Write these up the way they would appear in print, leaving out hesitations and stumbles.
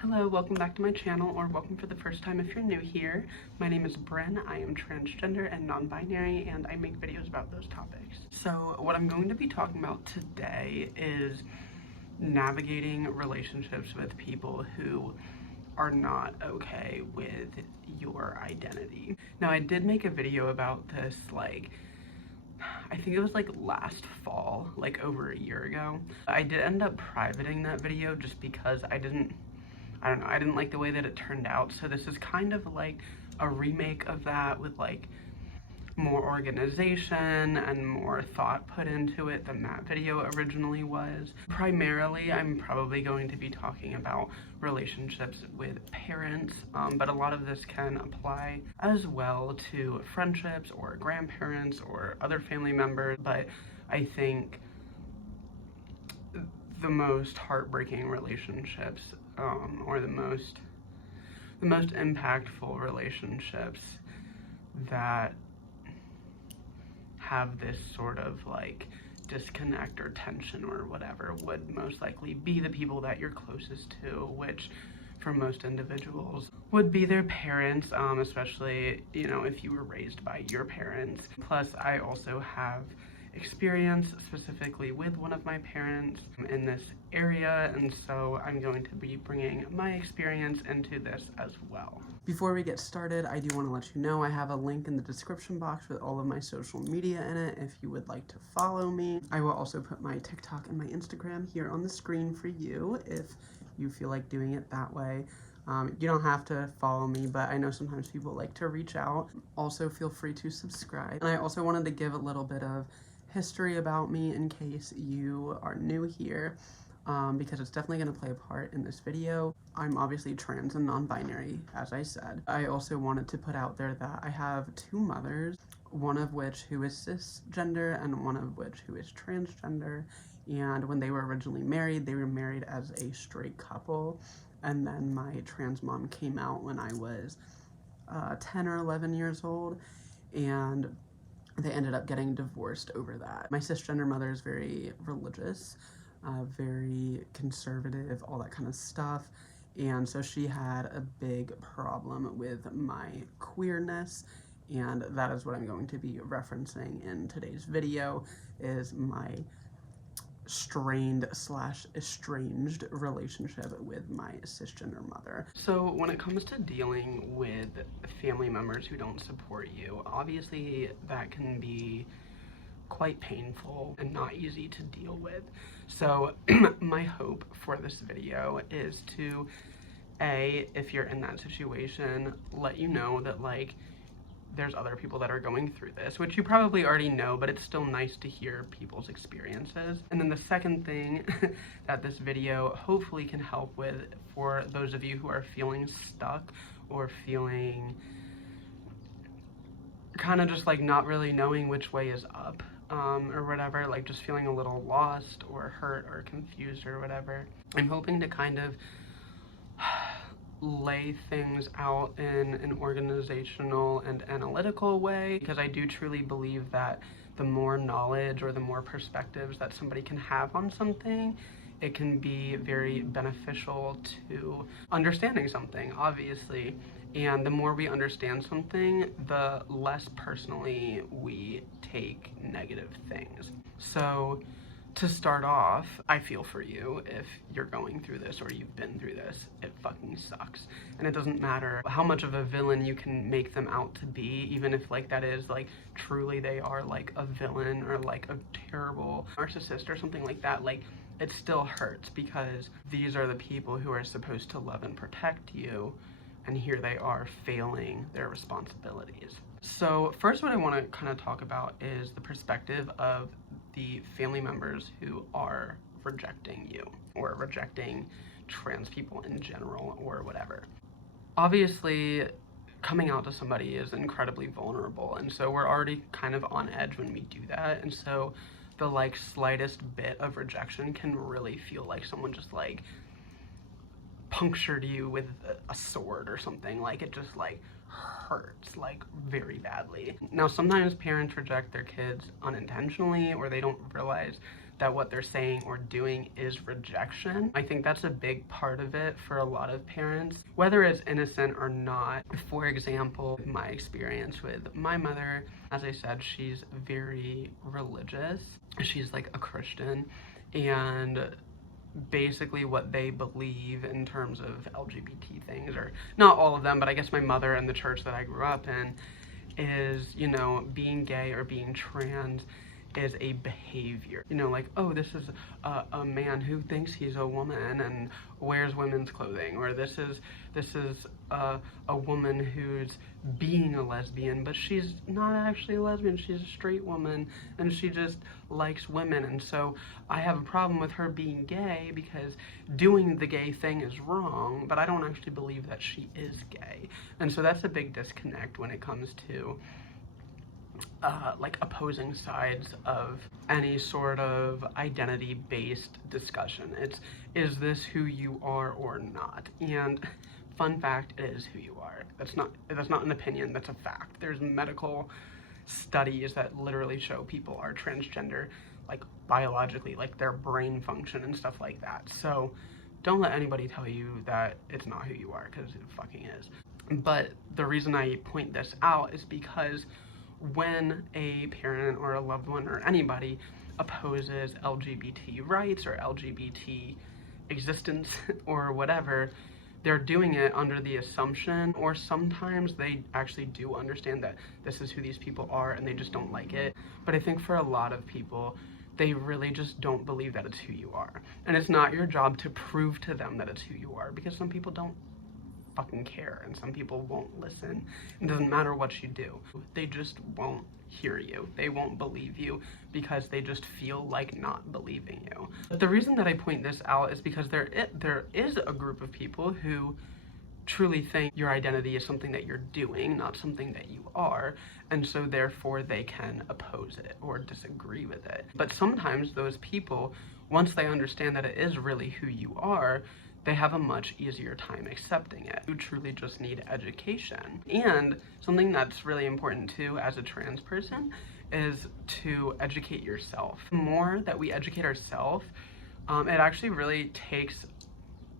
Hello, welcome back to my channel, or welcome for the first time if you're new here. My name is Bryn, I am transgender and non-binary, and I make videos about those topics. So what I'm going to be talking about today is navigating relationships with people who are not okay with your identity. Now, I did make a video about this, I think it was last fall, over a year ago. I did end up privating that video just because I don't know, I didn't like the way that it turned out. So this is kind of like a remake of that with more organization and more thought put into it than that video originally was. Primarily, I'm probably going to be talking about relationships with parents, but a lot of this can apply as well to friendships or grandparents or other family members. But I think the most heartbreaking relationships, or the most impactful relationships that have this sort of disconnect or tension or whatever would most likely be the people that you're closest to, which for most individuals would be their parents, especially, if you were raised by your parents. Plus, I also have experience specifically with one of my parents in this area, and so I'm going to be bringing my experience into this as well. Before we get started, I do want to let you know I have a link in the description box with all of my social media in it if you would like to follow me. I will also put my TikTok and my Instagram here on the screen for you if you feel like doing it that way. You don't have to follow me, but I know sometimes people like to reach out. Also, feel free to subscribe. And I also wanted to give a little bit of history about me in case you are new here, because it's definitely going to play a part in this video. I'm obviously trans and non-binary, as I said. I also wanted to put out there that I have two mothers, one of which who is cisgender and one of which who is transgender. And when they were originally married, they were married as a straight couple. And then my trans mom came out when I was 10 or 11 years old, and they ended up getting divorced over that. My cisgender mother is very religious, very conservative, all that kind of stuff. And so she had a big problem with my queerness, and that is what I'm going to be referencing in today's video, is my strained/estranged relationship with my cisgender mother. So when it comes to dealing with family members who don't support you, obviously that can be quite painful and not easy to deal with. So my hope for this video is to, if you're in that situation, let you know that there's other people that are going through this, which you probably already know, but it's still nice to hear people's experiences. And then the second thing that this video hopefully can help with, for those of you who are feeling stuck or feeling kind of just not really knowing which way is up, or whatever, just feeling a little lost or hurt or confused or whatever, I'm hoping to kind of lay things out in an organizational and analytical way, because I do truly believe that the more knowledge or the more perspectives that somebody can have on something, it can be very beneficial to understanding something, obviously. And the more we understand something, the less personally we take negative things. So to start off, I feel for you if you're going through this or you've been through this. It fucking sucks. And it doesn't matter how much of a villain you can make them out to be, even if that is truly they are a villain or a terrible narcissist or something like that. It still hurts, because these are the people who are supposed to love and protect you, and here they are failing their responsibilities. So first, what I want to kind of talk about is the perspective of the family members who are rejecting you, or rejecting trans people in general, or whatever. Obviously, coming out to somebody is incredibly vulnerable, and so we're already kind of on edge when we do that. And so the slightest bit of rejection can really feel like someone just punctured you with a sword or something. It just hurts very badly. Now, sometimes parents reject their kids unintentionally, or they don't realize that what they're saying or doing is rejection. I think that's a big part of it for a lot of parents, whether it's innocent or not. For example, my experience with my mother, as I said, she's very religious. She's like a Christian, and basically what they believe in terms of LGBT things, or not all of them, but I guess my mother and the church that I grew up in, is, you know, being gay or being trans is a behavior. You know, like, oh, this is a man who thinks he's a woman and wears women's clothing, or this is a woman who's being a lesbian, but she's not actually a lesbian, she's a straight woman and she just likes women, and so I have a problem with her being gay because doing the gay thing is wrong, but I don't actually believe that she is gay. And so that's a big disconnect when it comes to like opposing sides of any sort of identity-based discussion. It's, is this who you are or not? And fun fact, it is who you are. That's not an opinion, that's a fact. There's medical studies that literally show people are transgender, like biologically, like their brain function and stuff like that. So don't let anybody tell you that it's not who you are, because it fucking is. But the reason I point this out is because when a parent or a loved one or anybody opposes LGBT rights or LGBT existence or whatever, they're doing it under the assumption, or sometimes they actually do understand that this is who these people are and they just don't like it. But I think for a lot of people, they really just don't believe that it's who you are. And it's not your job to prove to them that it's who you are, because some people don't fucking care and some people won't listen. It doesn't matter what you do, they just won't hear you, they won't believe you, because they just feel like not believing you. But the reason that I point this out is because there is a group of people who truly think your identity is something that you're doing, not something that you are, and so therefore they can oppose it or disagree with it. But sometimes those people, once they understand that it is really who you are, they have a much easier time accepting it. You truly just need education. And something that's really important too as a trans person is to educate yourself. The more that we educate ourselves, it actually really takes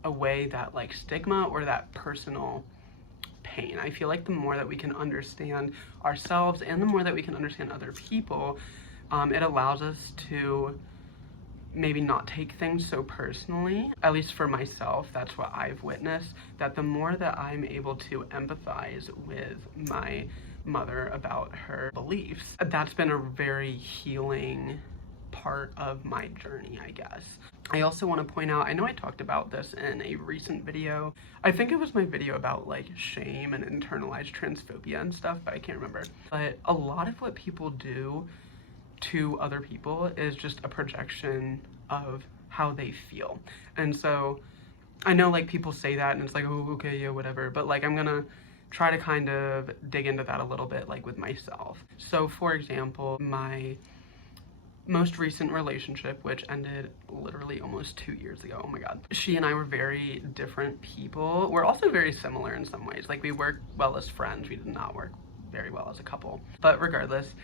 away that like stigma or that personal pain. I feel like the more that we can understand ourselves and the more that we can understand other people, it allows us to maybe not take things so personally. At least for myself, that's what I've witnessed, that the more that I'm able to empathize with my mother about her beliefs, that's been a very healing part of my journey, I guess. I also want to point out, I know I talked about this in a recent video. I think it was my video about like shame and internalized transphobia and stuff, but I can't remember. But a lot of what people do to other people is just a projection of how they feel. And so I know like people say that and it's like, oh, okay, yeah, whatever. But like I'm gonna try to kind of dig into that a little bit, like with myself. So for example, my most recent relationship, which ended literally almost 2 years ago, oh my god. She and I were very different people. We're also very similar in some ways. Like we work well as friends, we did not work very well as a couple. But regardless,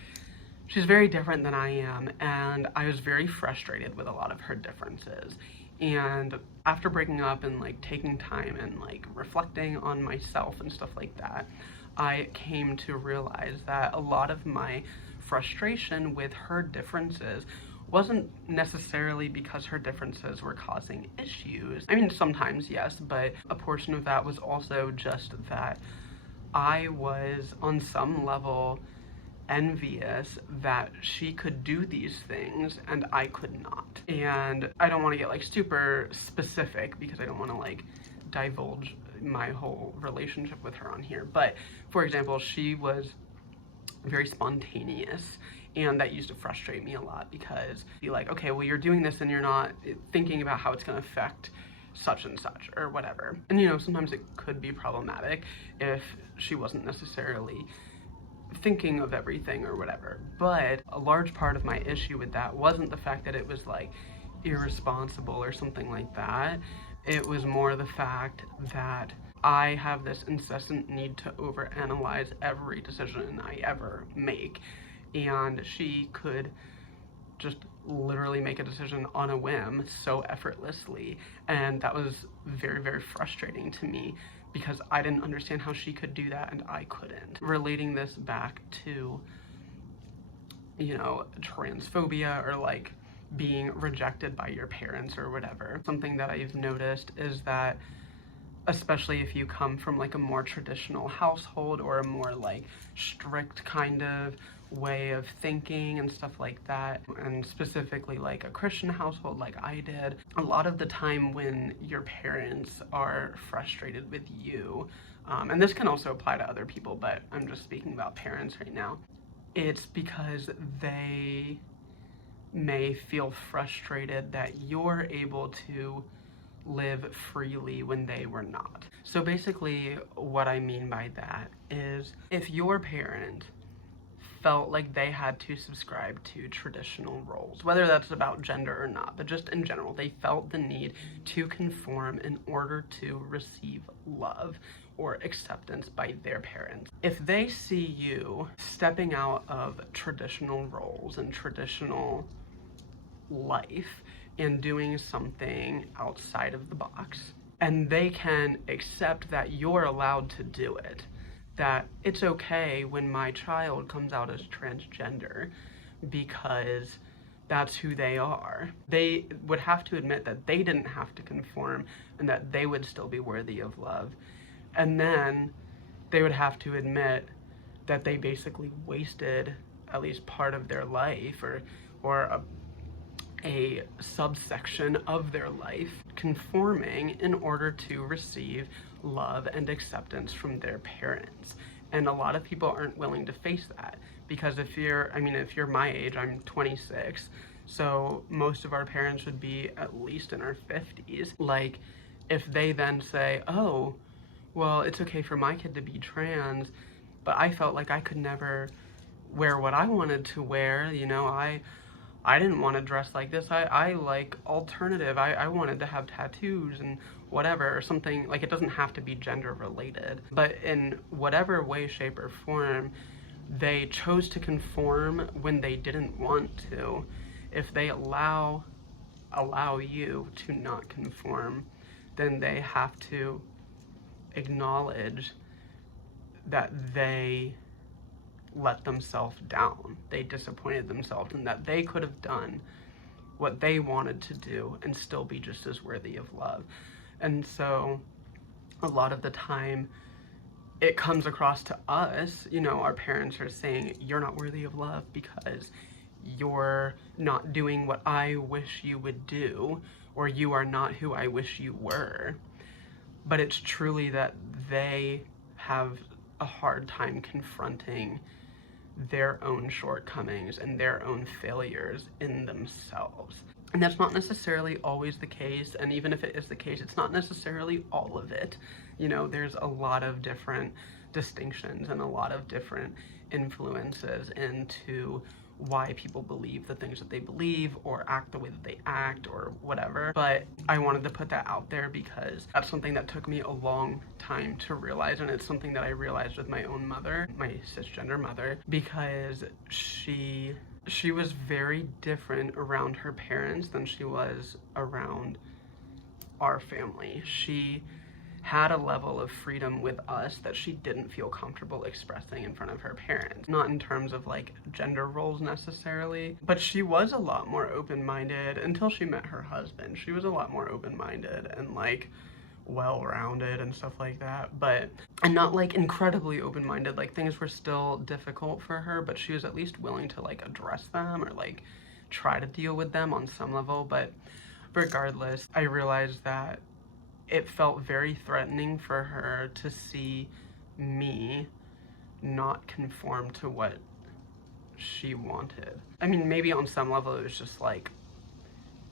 she's very different than I am, and I was very frustrated with a lot of her differences. And after breaking up and like taking time and like reflecting on myself and stuff like that, I came to realize that a lot of my frustration with her differences wasn't necessarily because her differences were causing issues. I mean, sometimes yes, but a portion of that was also just that I was on some level envious that she could do these things and I could not. And I don't want to get like super specific because I don't want to like divulge my whole relationship with her on here. But for example, she was very spontaneous, and that used to frustrate me a lot because be like, okay, well, you're doing this and you're not thinking about how it's going to affect such and such or whatever. And you know, sometimes it could be problematic if she wasn't necessarily thinking of everything or whatever. But a large part of my issue with that wasn't the fact that it was like irresponsible or something like that. It was more the fact that I have this incessant need to overanalyze every decision I ever make, and she could just literally make a decision on a whim so effortlessly. And that was very, very frustrating to me because I didn't understand how she could do that and I couldn't. Relating this back to, you know, transphobia or like being rejected by your parents or whatever. Something that I've noticed is that, especially if you come from like a more traditional household or a more like strict kind of way of thinking and stuff like that, and specifically like a Christian household like I did, a lot of the time when your parents are frustrated with you, and this can also apply to other people, but I'm just speaking about parents right now, it's because they may feel frustrated that you're able to live freely when they were not. So basically what I mean by that is, if your parent felt like they had to subscribe to traditional roles, whether that's about gender or not, but just in general, they felt the need to conform in order to receive love or acceptance by their parents. If they see you stepping out of traditional roles and traditional life and doing something outside of the box, and they can accept that you're allowed to do it, that it's okay when my child comes out as transgender because that's who they are. They would have to admit that they didn't have to conform and that they would still be worthy of love. And then they would have to admit that they basically wasted at least part of their life or a subsection of their life conforming in order to receive love and acceptance from their parents. And a lot of people aren't willing to face that, because if you're my age, I'm 26, so most of our parents would be at least in our 50s. Like, if they then say, oh, well, it's okay for my kid to be trans, but I felt like I could never wear what I wanted to wear, you know, I didn't want to dress like this. I like alternative. I wanted to have tattoos and whatever, or something. Like, it doesn't have to be gender related, but in whatever way, shape, or form they chose to conform when they didn't want to. If they allow you to not conform, then they have to acknowledge that they let themselves down. They disappointed themselves, and that they could have done what they wanted to do and still be just as worthy of love. And so a lot of the time it comes across to us, you know, our parents are saying, you're not worthy of love because you're not doing what I wish you would do, or you are not who I wish you were. But it's truly that they have a hard time confronting their own shortcomings and their own failures in themselves. And that's not necessarily always the case, and even if it is the case, it's not necessarily all of it. You know, there's a lot of different distinctions and a lot of different influences into why people believe the things that they believe or act the way that they act or whatever. But I wanted to put that out there because that's something that took me a long time to realize, and it's something that I realized with my own mother, my cisgender mother, because she was very different around her parents than she was around our family. She had a level of freedom with us that she didn't feel comfortable expressing in front of her parents. Not in terms of like gender roles necessarily, but she was a lot more open-minded until she met her husband. She was a lot more open-minded and like well-rounded and stuff like that, and not like incredibly open-minded. Like, things were still difficult for her, but she was at least willing to like address them or like try to deal with them on some level. But regardless, I realized that it felt very threatening for her to see me not conform to what she wanted. I mean, maybe on some level it was just like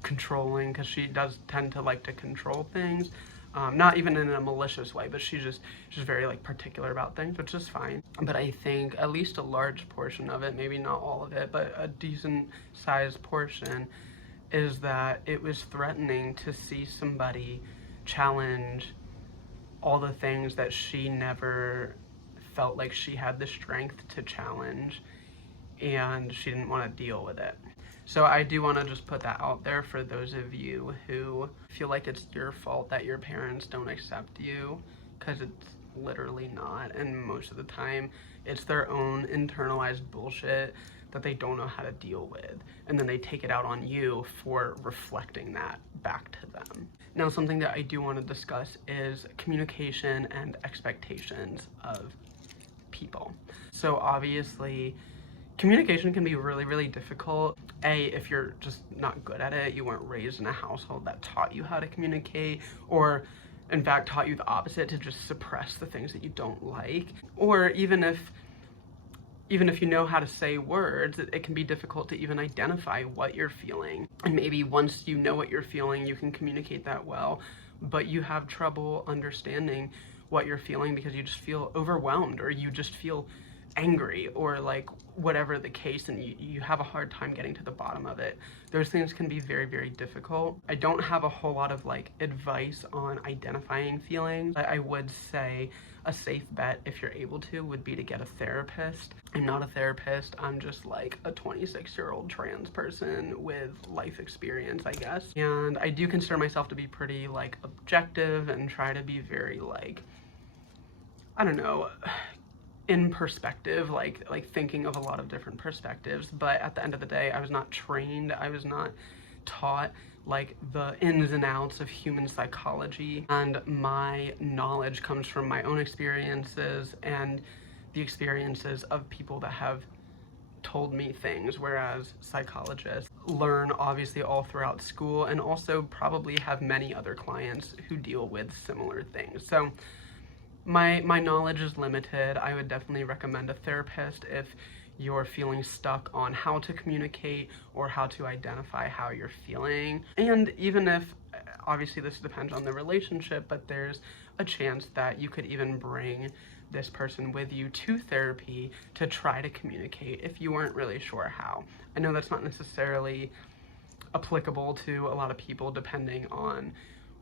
controlling, because she does tend to like to control things. Not even in a malicious way, but she's very like particular about things, which is fine. But I think at least a large portion of it, maybe not all of it, but a decent sized portion, is that it was threatening to see somebody challenge all the things that she never felt like she had the strength to challenge, and she didn't want to deal with it. So I do want to just put that out there for those of you who feel like it's your fault that your parents don't accept you, because it's literally not. And most of the time it's their own internalized bullshit that they don't know how to deal with, and then they take it out on you for reflecting that back to them. Now, something that I do want to discuss is communication and expectations of people. So obviously communication can be really, really difficult. If you're just not good at it, you weren't raised in a household that taught you how to communicate, or in fact taught you the opposite, to just suppress the things that you don't like. Or even if you know how to say words, it can be difficult to even identify what you're feeling. And maybe once you know what you're feeling, you can communicate that well, but you have trouble understanding what you're feeling because you just feel overwhelmed, or you just feel angry, or like whatever the case, and you have a hard time getting to the bottom of it. Those things can be very, very difficult. I don't have a whole lot of like advice on identifying feelings. I would say a safe bet, if you're able to, would be to get a therapist. I'm not a therapist, I'm just like a 26-year-old trans person with life experience, I guess. And I do consider myself to be pretty like objective and try to be very like, I don't know, in perspective, like thinking of a lot of different perspectives. But at the end of the day, I was not trained, I was not taught like the ins and outs of human psychology, and my knowledge comes from my own experiences and the experiences of people that have told me things, whereas psychologists learn obviously all throughout school, and also probably have many other clients who deal with similar things. So my knowledge is limited. I would definitely recommend a therapist if you're feeling stuck on how to communicate or how to identify how you're feeling. And even if, obviously this depends on the relationship, but there's a chance that you could even bring this person with you to therapy to try to communicate if you weren't really sure how. I know that's not necessarily applicable to a lot of people, depending on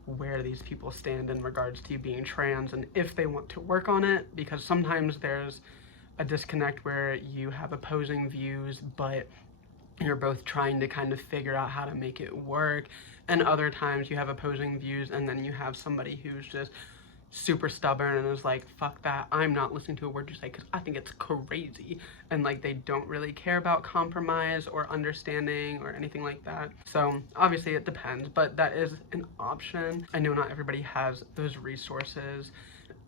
where these people stand in regards to you being trans and if they want to work on it, because sometimes there's a disconnect where you have opposing views, but you're both trying to kind of figure out how to make it work. And other times you have opposing views and then you have somebody who's just super stubborn and is like, fuck that, I'm not listening to a word you say because I think it's crazy, and like they don't really care about compromise or understanding or anything like that. So obviously it depends, but that is an option. I know not everybody has those resources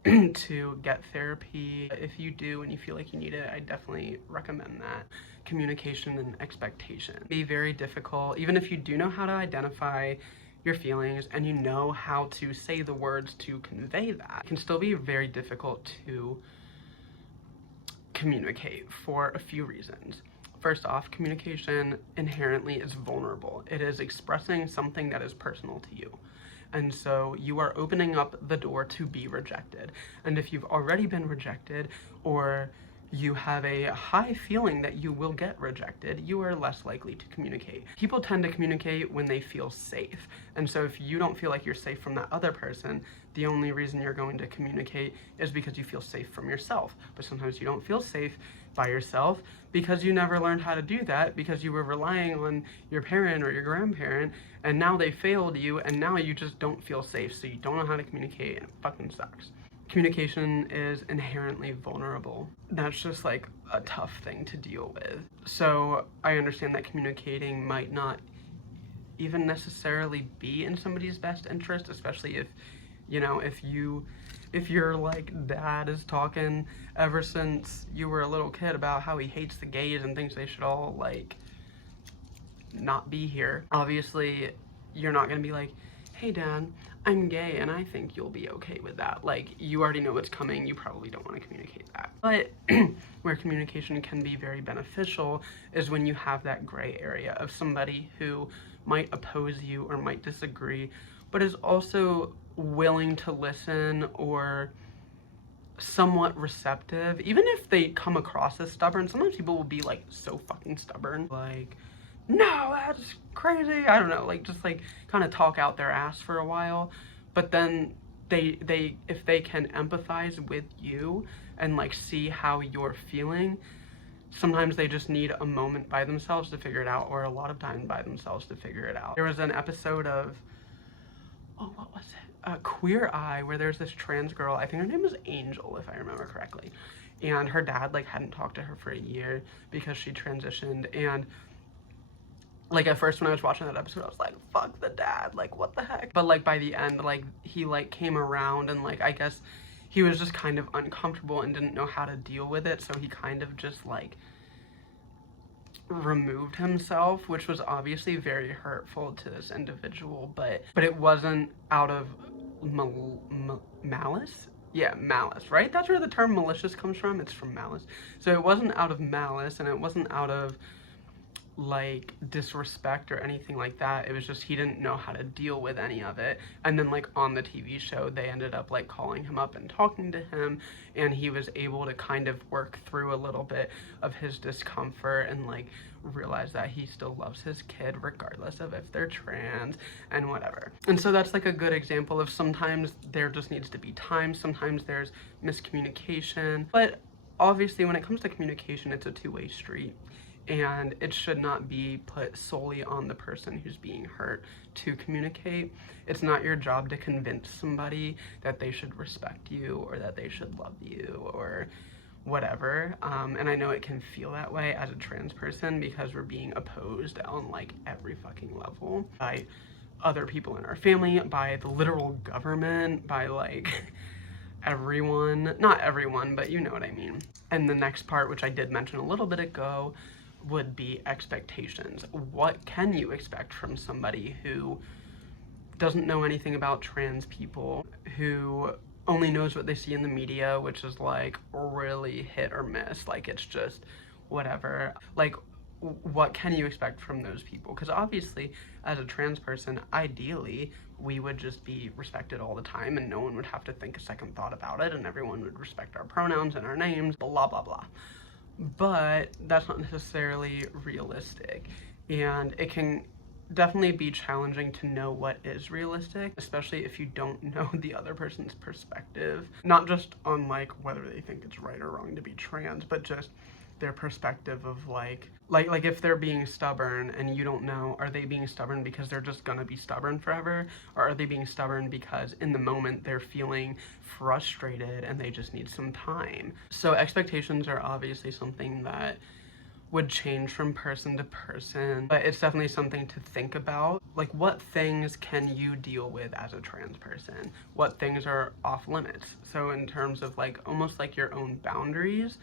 to get therapy. If you do and you feel like you need it, I definitely recommend that. Communication and expectation be very difficult. Even if you do know how to identify your feelings and you know how to say the words to convey that, it can still be very difficult to communicate for a few reasons. First off, communication inherently is vulnerable. It is expressing something that is personal to you. And so you are opening up the door to be rejected. And if you've already been rejected, or you have a high feeling that you will get rejected, you are less likely to communicate. People tend to communicate when they feel safe. And so if you don't feel like you're safe from that other person, the only reason you're going to communicate is because you feel safe from yourself. But sometimes you don't feel safe by yourself because you never learned how to do that, because you were relying on your parent or your grandparent, and now they failed you, and now you just don't feel safe, so you don't know how to communicate, and it fucking sucks. Communication is inherently vulnerable. That's just like a tough thing to deal with. So I understand that communicating might not even necessarily be in somebody's best interest, especially if, you know, if your like dad is talking ever since you were a little kid about how he hates the gays and thinks they should all like not be here. Obviously you're not gonna be like, hey dad, I'm gay and I think you'll be okay with that. Like, you already know what's coming, you probably don't want to communicate that. But where communication can be very beneficial is when you have that gray area of somebody who might oppose you or might disagree, but is also willing to listen or somewhat receptive. Even if they come across as stubborn, sometimes people will be like so fucking stubborn, like, no, that's crazy, I don't know, like just like kind of talk out their ass for a while, but then they if they can empathize with you and like see how you're feeling, sometimes they just need a moment by themselves to figure it out, or a lot of time by themselves to figure it out. There was an episode of, oh, what was it? Queer Eye, where there's this trans girl, I think her name was Angel, if I remember correctly. And her dad, like, hadn't talked to her for a year because she transitioned. And, like, at first when I was watching that episode, I was like, fuck the dad, like, what the heck? But, like, by the end, like, he, like, came around and, like, I guess he was just kind of uncomfortable and didn't know how to deal with it. So he kind of just, like, removed himself, which was obviously very hurtful to this individual, but it wasn't out of malice. Yeah, malice, right? That's where the term malicious comes from. It's from malice. So it wasn't out of malice, and it wasn't out of, like, disrespect or anything like that. It was just he didn't know how to deal with any of it. And then, like, on the TV show, they ended up, like, calling him up and talking to him, and he was able to kind of work through a little bit of his discomfort and, like, realize that he still loves his kid regardless of if they're trans and whatever. And so that's, like, a good example of sometimes there just needs to be time, sometimes there's miscommunication, but obviously when it comes to communication, it's a two-way street. And it should not be put solely on the person who's being hurt to communicate. It's not your job to convince somebody that they should respect you or that they should love you or whatever. And I know it can feel that way as a trans person because we're being opposed on, like, every fucking level by other people in our family, by the literal government, by, like, everyone. Not everyone, but you know what I mean. And the next part, which I did mention a little bit ago, would be expectations. What can you expect from somebody who doesn't know anything about trans people, who only knows what they see in the media, which is, like, really hit or miss, like, it's just whatever. Like, what can you expect from those people? Because obviously, as a trans person, ideally, we would just be respected all the time and no one would have to think a second thought about it, and everyone would respect our pronouns and our names, blah, blah, blah. But that's not necessarily realistic, and it can definitely be challenging to know what is realistic, especially if you don't know the other person's perspective, not just on, like, whether they think it's right or wrong to be trans, but just their perspective of, like if they're being stubborn and you don't know, are they being stubborn because they're just gonna be stubborn forever, or are they being stubborn because in the moment they're feeling frustrated and they just need some time? So expectations are obviously something that would change from person to person, but it's definitely something to think about. Like, what things can you deal with as a trans person? What things are off limits? So in terms of, like, almost like your own boundaries,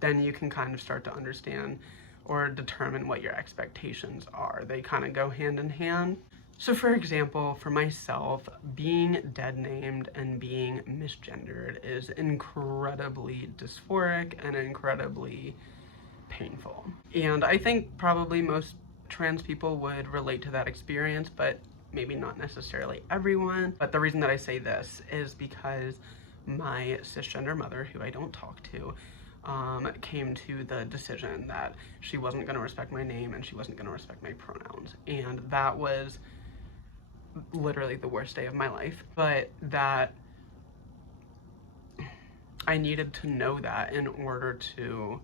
then you can kind of start to understand or determine what your expectations are. They kind of go hand in hand. So for example, for myself, being dead named and being misgendered is incredibly dysphoric and incredibly painful. And I think probably most trans people would relate to that experience, but maybe not necessarily everyone. But the reason that I say this is because my cisgender mother, who I don't talk to, came to the decision that she wasn't going to respect my name and she wasn't going to respect my pronouns. And that was literally the worst day of my life. But that I needed to know that in order to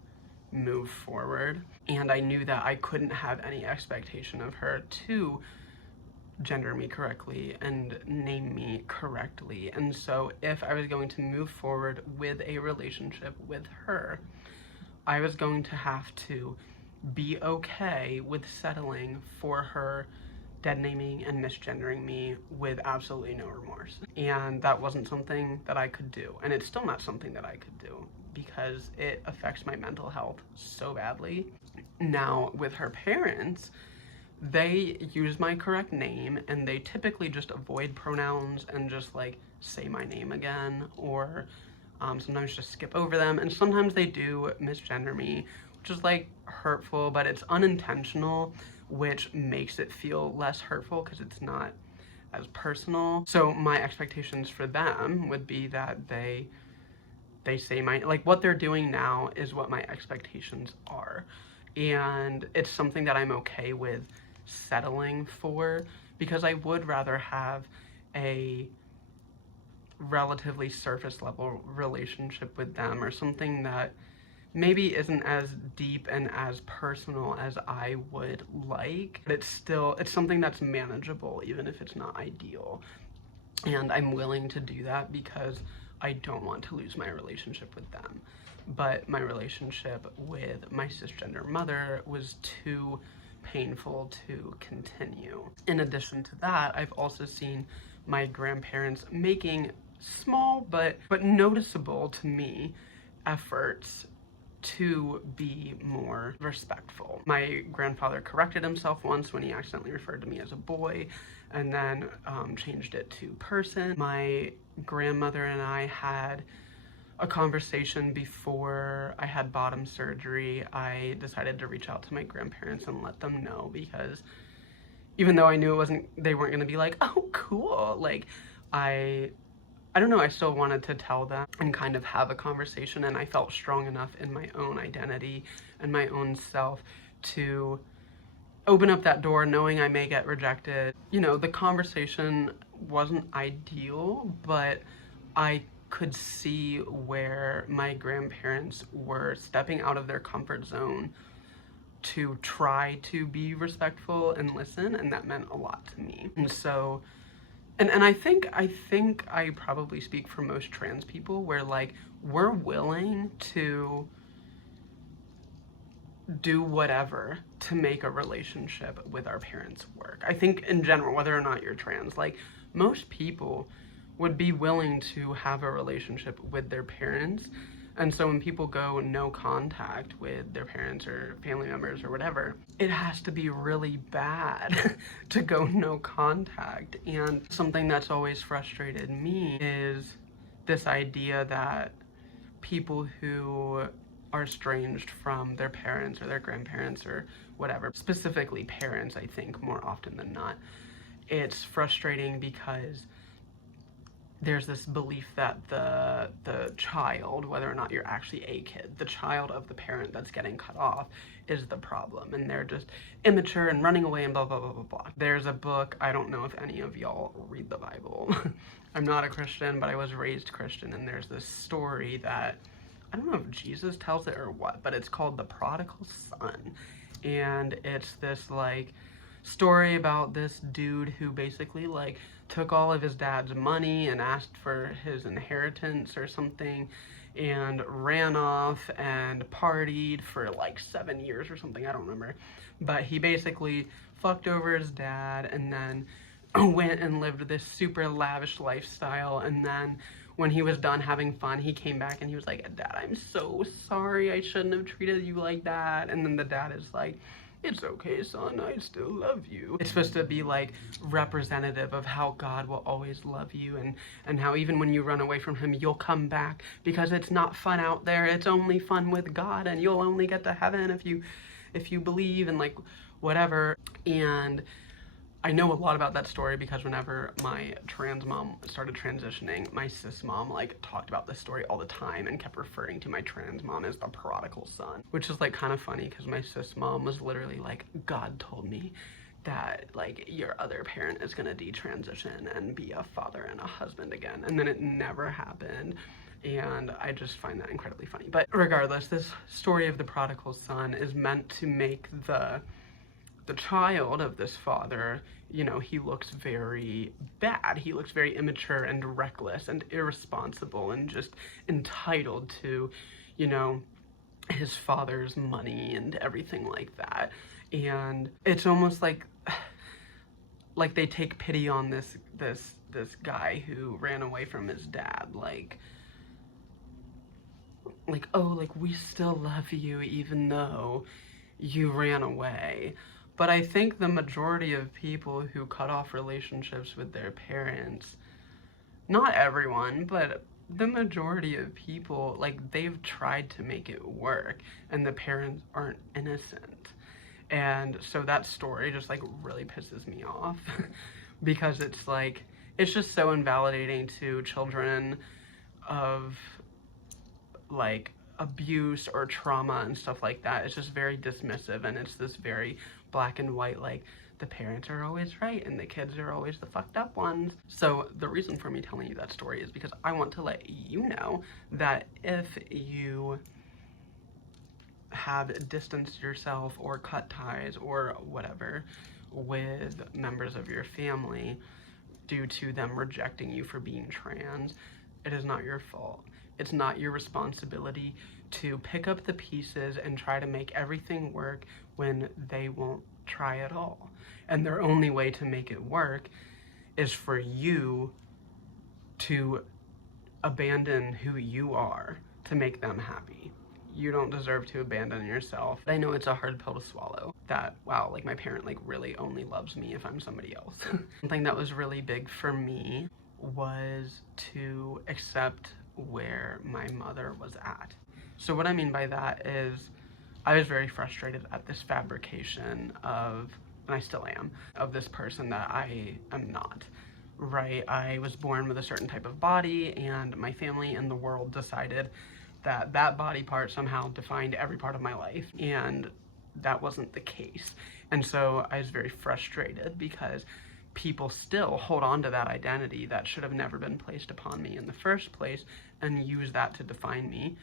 move forward. And I knew that I couldn't have any expectation of her to gender me correctly and name me correctly. And so if I was going to move forward with a relationship with her, I was going to have to be okay with settling for her dead naming and misgendering me with absolutely no remorse. And that wasn't something that I could do. And it's still not something that I could do because it affects my mental health so badly. Now, with her parents, they use my correct name and they typically just avoid pronouns and just, like, say my name again, or sometimes just skip over them, and sometimes they do misgender me, which is, like, hurtful, but it's unintentional, which makes it feel less hurtful because it's not as personal. So my expectations for them would be that they say my, like, what they're doing now is what my expectations are, and it's something that I'm okay with settling for, because I would rather have a relatively surface level relationship with them, or something that maybe isn't as deep and as personal as I would like, but it's something that's manageable, even if it's not ideal. And I'm willing to do that because I don't want to lose my relationship with them. But my relationship with my cisgender mother was too painful to continue. In addition to that, I've also seen my grandparents making small but noticeable to me efforts to be more respectful. My grandfather corrected himself once when he accidentally referred to me as a boy, and then changed it to person. My grandmother and I had a conversation before I had bottom surgery. I decided to reach out to my grandparents and let them know, because even though I knew they weren't gonna be like, oh, cool, like, I don't know, I still wanted to tell them and kind of have a conversation, and I felt strong enough in my own identity and my own self to open up that door, knowing I may get rejected. You know, the conversation wasn't ideal, but I could see where my grandparents were stepping out of their comfort zone to try to be respectful and listen, and that meant a lot to me. And so, and I think I probably speak for most trans people, where like, we're willing to do whatever to make a relationship with our parents work. I think in general, whether or not you're trans, like, most people would be willing to have a relationship with their parents. And so when people go no contact with their parents or family members or whatever, it has to be really bad to go no contact. And something that's always frustrated me is this idea that people who are estranged from their parents or their grandparents or whatever, specifically parents, I think more often than not, it's frustrating because there's this belief that the child, whether or not you're actually a kid, the child of the parent that's getting cut off is the problem, and they're just immature and running away and blah, blah, blah, blah, blah. There's a book, I don't know if any of y'all read the Bible. I'm not a Christian, but I was raised Christian, and there's this story that, I don't know if Jesus tells it or what, but it's called The Prodigal Son. And it's this like story about this dude who basically like took all of his dad's money and asked for his inheritance or something, and ran off and partied for like 7 years or something, I don't remember. But he basically fucked over his dad and then went and lived this super lavish lifestyle, and then when he was done having fun, he came back and he was like, Dad, I'm so sorry, I shouldn't have treated you like that. And then the dad is like, it's okay, son, I still love you. It's supposed to be like representative of how God will always love you, and how even when you run away from him, you'll come back, because it's not fun out there, it's only fun with God, and you'll only get to heaven if you believe, and like whatever. And I know a lot about that story because whenever my trans mom started transitioning, my cis mom like talked about this story all the time and kept referring to my trans mom as the prodigal son, which is like kind of funny because my cis mom was literally like, God told me that like your other parent is gonna detransition and be a father and a husband again, and then it never happened. And I just find that incredibly funny. But regardless, this story of the prodigal son is meant to make the child of this father, you know, he looks very bad. He looks very immature and reckless and irresponsible and just entitled to, you know, his father's money and everything like that. And it's almost like they take pity on this guy who ran away from his dad, like, oh, like, we still love you even though you ran away. But I think the majority of people who cut off relationships with their parents, not everyone, but the majority of people, like, they've tried to make it work, and the parents aren't innocent. And so that story just like really pisses me off because it's like, it's just so invalidating to children of like abuse or trauma and stuff like that. It's just very dismissive, and it's this very black and white, like, the parents are always right and the kids are always the fucked up ones. So the reason for me telling you that story is because I want to let you know that if you have distanced yourself or cut ties or whatever with members of your family due to them rejecting you for being trans, it is not your fault. It's not your responsibility to pick up the pieces and try to make everything work when they won't try at all. And their only way to make it work is for you to abandon who you are to make them happy. You don't deserve to abandon yourself. I know it's a hard pill to swallow that, wow, like my parent like really only loves me if I'm somebody else. Something that was really big for me was to accept where my mother was at. So what I mean by that is I was very frustrated at this fabrication of, and I still am, of this person that I am not. Right? I was born with a certain type of body, and my family and the world decided that that body part somehow defined every part of my life, and that wasn't the case. And so I was very frustrated because people still hold on to that identity that should have never been placed upon me in the first place and use that to define me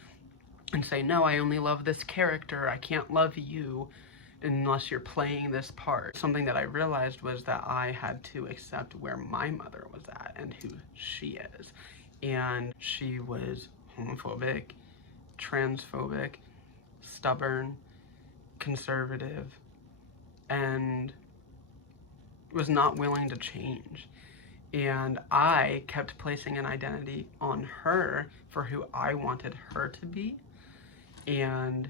and say, no, I only love this character, I can't love you unless you're playing this part. Something that I realized was that I had to accept where my mother was at and who she is. And she was homophobic, transphobic, stubborn, conservative, and was not willing to change. And I kept placing an identity on her for who I wanted her to be. And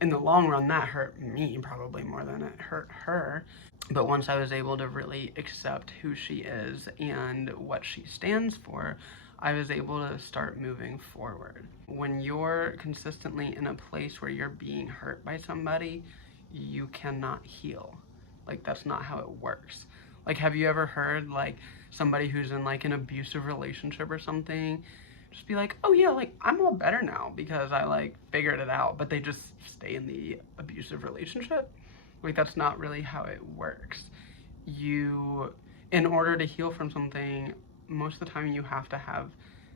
in the long run, that hurt me probably more than it hurt her. But once I was able to really accept who she is and what she stands for, I was able to start moving forward. When you're consistently in a place where you're being hurt by somebody, you cannot heal. Like, that's not how it works. Like, have you ever heard like somebody who's in like an abusive relationship or something just be like, oh yeah, like I'm all better now because I like figured it out, but they just stay in the abusive relationship? Like, that's not really how it works. In order to heal from something, most of the time you have to have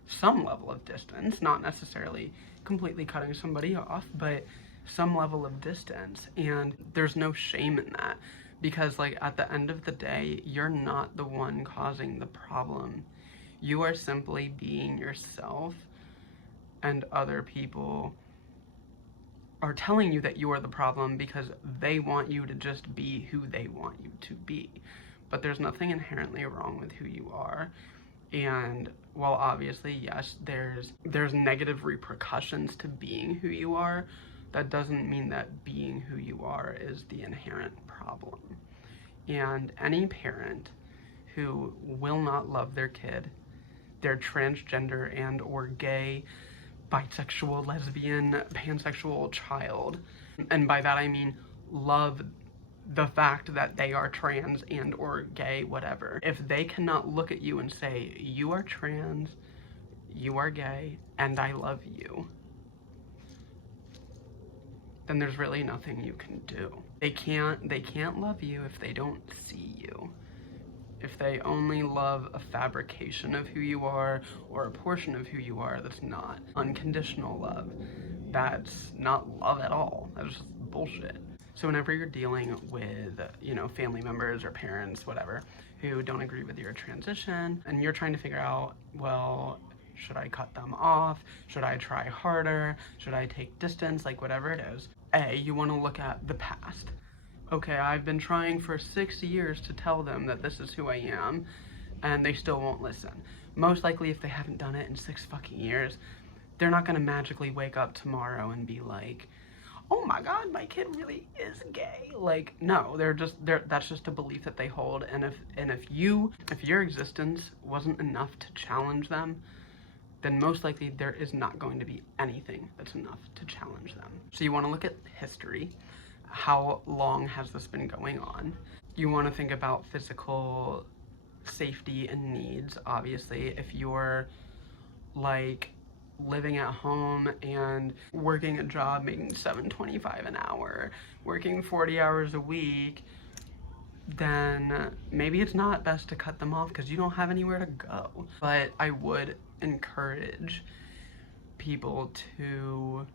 some level of distance, not necessarily completely cutting somebody off, but some level of distance. And there's no shame in that, because like at the end of the day, you're not the one causing the problem. You are simply being yourself, and other people are telling you that you are the problem because they want you to just be who they want you to be. But there's nothing inherently wrong with who you are. And while obviously, yes, there's negative repercussions to being who you are, that doesn't mean that being who you are is the inherent problem. And any parent who will not love their kid, their transgender and or gay, bisexual, lesbian, pansexual child, and by that I mean love the fact that they are trans and or gay, whatever. If they cannot look at you and say, you are trans, you are gay, and I love you, then there's really nothing you can do. They can't love you if they don't see you. If they only love a fabrication of who you are or a portion of who you are, that's not unconditional love. That's not love at all. That's just bullshit. So whenever you're dealing with, family members or parents, whatever, who don't agree with your transition, and you're trying to figure out, well, should I cut them off? Should I try harder? Should I take distance? Like, whatever it is. You want to look at the past. Okay, I've been trying for 6 years to tell them that this is who I am, and they still won't listen. Most likely, if they haven't done it in 6 fucking years, they're not gonna magically wake up tomorrow and be like, oh my god, my kid really is gay. Like, no, that's just a belief that they hold. And if your existence wasn't enough to challenge them, then most likely there is not going to be anything that's enough to challenge them. So you want to look at history. How long has this been going on? You want to think about physical safety and needs. Obviously, if you're like living at home and working a job making $7.25 an hour, working 40 hours a week, then maybe it's not best to cut them off because you don't have anywhere to go. But I would encourage people to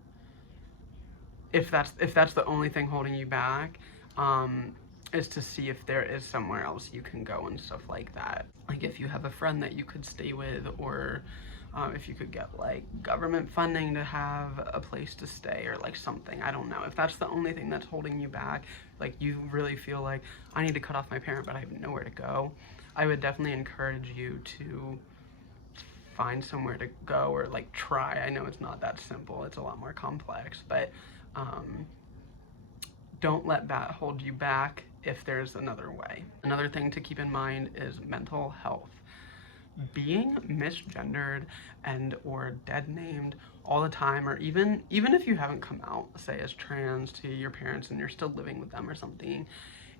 if that's the only thing holding you back, is to see if there is somewhere else you can go and stuff like that. Like if you have a friend that you could stay with, or if you could get like government funding to have a place to stay or like something. I don't know. If that's the only thing that's holding you back, like you really feel like I need to cut off my parent but I have nowhere to go, I would definitely encourage you to find somewhere to go, or like try. I know it's not that simple, it's a lot more complex, but don't let that hold you back if there's another way. Another thing to keep in mind is mental health. Being misgendered and or dead named all the time, or even if you haven't come out, say, as trans to your parents and you're still living with them or something,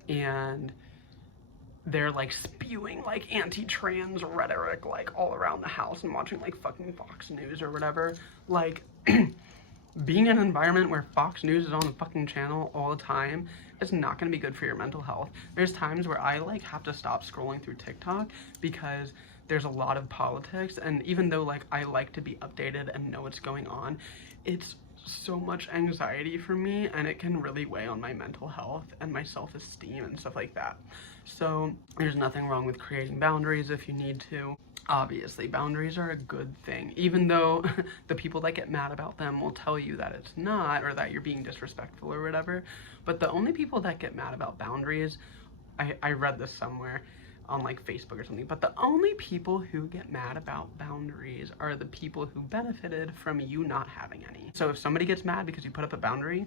and they're like spewing like anti-trans rhetoric like all around the house and watching like fucking Fox News or whatever, like being in an environment where Fox News is on the fucking channel all the time is not going to be good for your mental health. There's times where I like have to stop scrolling through TikTok because there's a lot of politics, and even though like I like to be updated and know what's going on, it's so much anxiety for me and it can really weigh on my mental health and my self-esteem and stuff like that. So there's nothing wrong with creating boundaries if you need to. Obviously, boundaries are a good thing, even though the people that get mad about them will tell you that it's not, or that you're being disrespectful or whatever. But the only people that get mad about boundaries, I read this somewhere on like Facebook or something, but the only people who get mad about boundaries are the people who benefited from you not having any. So if somebody gets mad because you put up a boundary,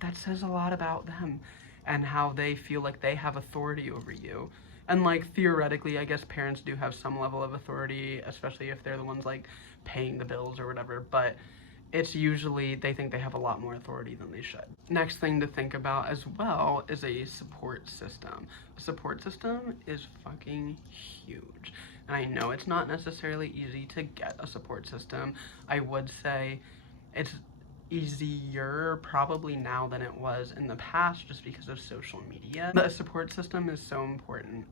that says a lot about them and how they feel like they have authority over you. And like theoretically, I guess parents do have some level of authority, especially if they're the ones like paying the bills or whatever, but it's usually they think they have a lot more authority than they should. Next thing to think about as well is a support system. A support system is fucking huge. And I know it's not necessarily easy to get a support system. I would say it's easier probably now than it was in the past just because of social media. But a support system is so important.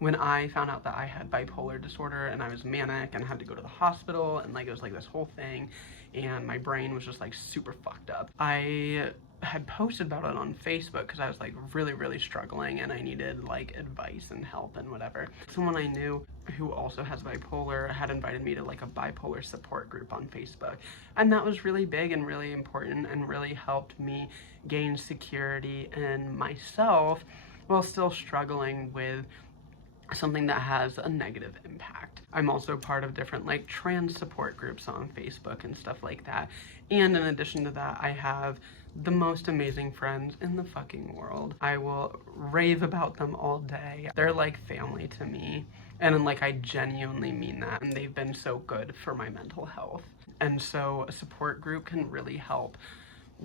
When I found out that I had bipolar disorder and I was manic and had to go to the hospital and like it was like this whole thing and my brain was just like super fucked up, I had posted about it on Facebook because I was like really struggling and I needed like advice and help and whatever. Someone I knew who also has bipolar had invited me to like a bipolar support group on Facebook, and that was really big and really important and really helped me gain security in myself while still struggling with something that has a negative impact. I'm also part of different like trans support groups on Facebook and stuff like that. And in addition to that, I have the most amazing friends in the fucking world. I will rave about them all day. They're like family to me. And like I genuinely mean that. And they've been so good for my mental health. And so a support group can really help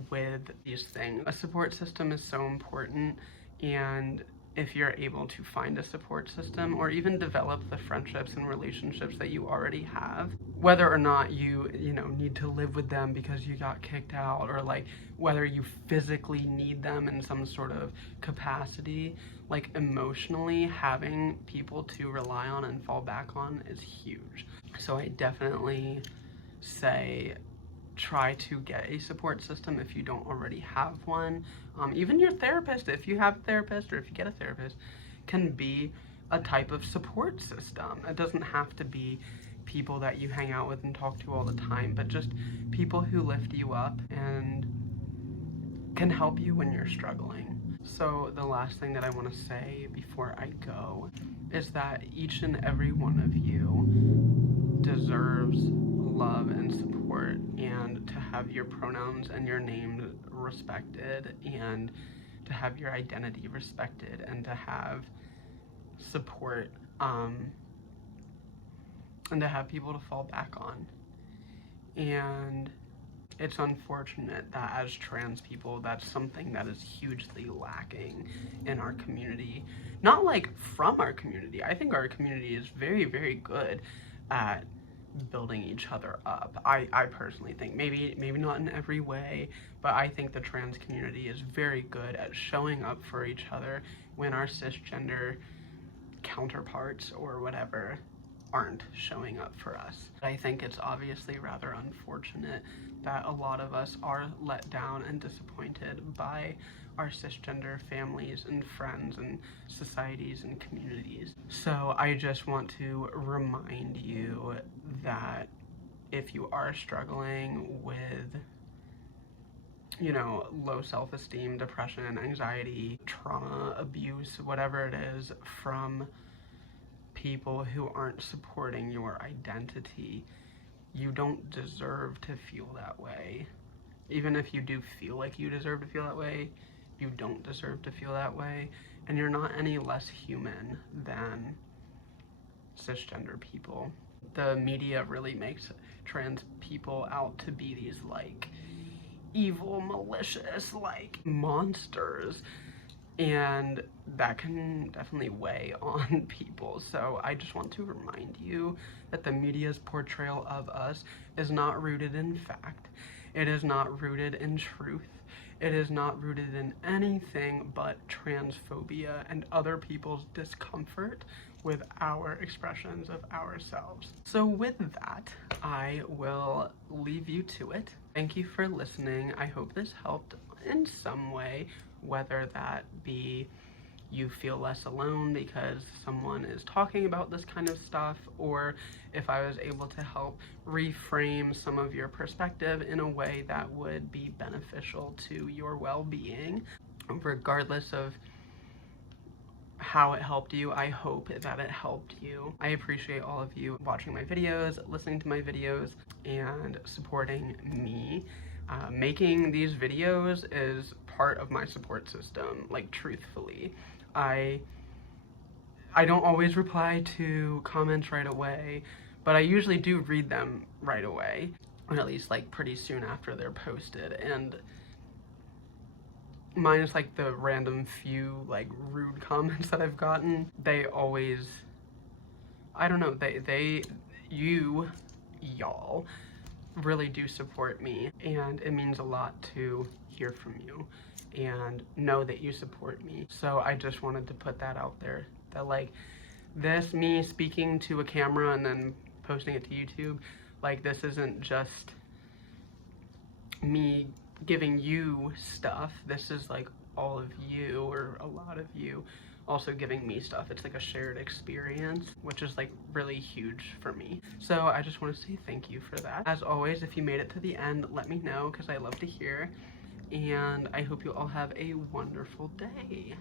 with these things. A support system is so important, and if you're able to find a support system or even develop the friendships and relationships that you already have, whether or not you need to live with them because you got kicked out, or like whether you physically need them in some sort of capacity, like emotionally having people to rely on and fall back on is huge. So I definitely say try to get a support system if you don't already have one. Even your therapist, if you have a therapist or if you get a therapist, can be a type of support system. It doesn't have to be people that you hang out with and talk to all the time, but just people who lift you up and can help you when you're struggling. So the last thing that I want to say before I go is that each and every one of you deserves love and support, and to have your pronouns and your name respected, and to have your identity respected, and to have support, and to have people to fall back on. And it's unfortunate that as trans people, that's something that is hugely lacking in our community. Not like from our community. I think our community is very good at building each other up. I personally think, maybe not in every way, but I think the trans community is very good at showing up for each other when our cisgender counterparts or whatever aren't showing up for us. I think it's obviously rather unfortunate that a lot of us are let down and disappointed by our cisgender families and friends and societies and communities. So I just want to remind you that if you are struggling with, you know, low self-esteem, depression, anxiety, trauma, abuse, whatever it is, from people who aren't supporting your identity, you don't deserve to feel that way. Even if you do feel like you deserve to feel that way, you don't deserve to feel that way, and you're not any less human than cisgender people. The media really makes trans people out to be these like evil, malicious, like monsters, and that can definitely weigh on people. So I just want to remind you that the media's portrayal of us is not rooted in fact. It is not rooted in truth. It is not rooted in anything but transphobia and other people's discomfort with our expressions of ourselves. So with that, I will leave you to it. Thank you for listening. I hope this helped in some way, whether that be you feel less alone because someone is talking about this kind of stuff, or if I was able to help reframe some of your perspective in a way that would be beneficial to your well-being. Regardless of how it helped you, I hope that it helped you. I appreciate all of you watching my videos, listening to my videos, and supporting me. Making these videos is part of my support system, like truthfully. I don't always reply to comments right away, but I usually do read them right away, or at least like pretty soon after they're posted. And minus like the random few like rude comments that I've gotten, they always, I don't know, y'all really do support me, and it means a lot to hear from you and know that you support me. So I just wanted to put that out there, that like this, me speaking to a camera and then posting it to YouTube, like this isn't just me giving you stuff. This is like all of you, or a lot of you, also giving me stuff. It's like a shared experience, which is like really huge for me. So I just want to say thank you for that. As always, if you made it to the end, let me know, because I love to hear. And I hope you all have a wonderful day.